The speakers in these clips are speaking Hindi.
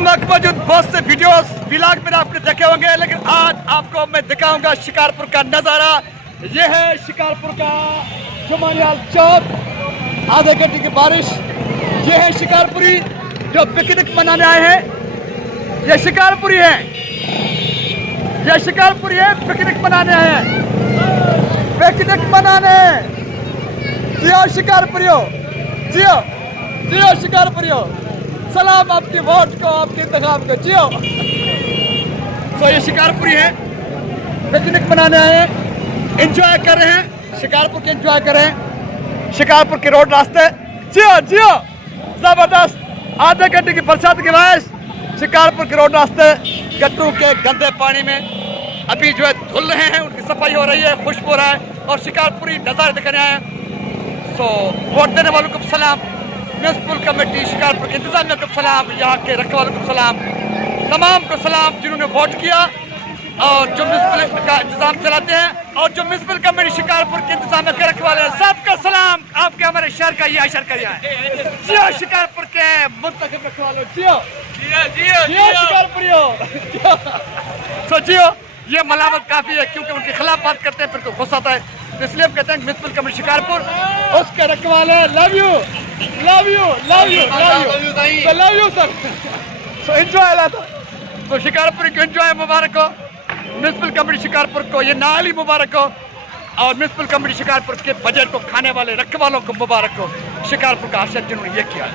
मौजूद बहुत से वीडियोस व्लॉग में आपने देखे होंगे, लेकिन आज आपको मैं दिखाऊंगा शिकारपुर का नज़ारा। ये है शिकारपुर का जुमानियाल चौक, आधे घंटे की बारिश। ये है शिकारपुरी जो पिकनिक मनाने आए हैं। ये शिकारपुरी है, ये शिकारपुरी है, पिकनिक मनाने आए हैं, पिकनिक मनाने। जियो शिकारपुरियो, जियो जियो शिकारपुरियो, सलाम आपकी वोट को, आपके इंतखाब को, जियो। तो ये शिकारपुरी है, पिकनिक मनाने आए हैं, एंजॉय कर रहे हैं, शिकारपुर के एंजॉय कर रहे हैं, शिकारपुर के रोड रास्ते। जियो जियो, जबरदस्त। आधे घंटे की बरसात के बायस शिकारपुर के रोड रास्ते गटरों के गंदे पानी में अभी जो है धुल रहे हैं, उनकी सफाई हो रही है, खुशबू हो रहा है और शिकारपुरी नज़ारे दिखाने आए हैं। तो वोट देने वालों को सलाम, म्यूनसिपल कमेटी शिकारपुर के इंतजामिया को सलाम, यहाँ के रखने वालों को सलाम, तमाम को सलाम जिन्होंने वोट किया और जो म्यूनसिपल का इंतजाम चलाते हैं और जो म्यूनसिपल कमेटी शिकारपुर के इंतजामिया के रखने वाले हैं, सबका सलाम। आपके हमारे शहर का ये शहर का है। जियो शिकारपुर के मुंतखब रखने वालों, जियो जियो शिकारपुरियो, तो जियो। ये मलामत काफ़ी है क्योंकि उनके खिलाफ बात करते हैं फिर तो गुस्सा आता है, तो इसलिए हम कहते हैं म्यूनसिपल कमेटी शिकारपुर उसके रखने वाले। Love you love you love you love you love you sir. तो एंजॉय लाता, तो शिकारपुर को एंजॉय मुबारक हो, म्यूनसिपल कमेटी शिकारपुर को ये नाली मुबारक हो और म्यूनसिपल कमेटी शिकारपुर के बजट को खाने वाले रखने वालों को मुबारक हो। शिकारपुर का आशय जिन्होंने ये किया है,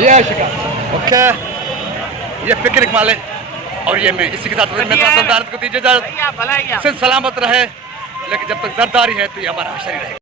ये है शिकारपुर। ओके, ये पिकनिक वाले और ये मैं इसी के साथ सरदार को दीजिए इजाजत। सिर्फ सलामत रहे, लेकिन जब तक जरदारी है तो ये हमारा आशय ही रहेगा।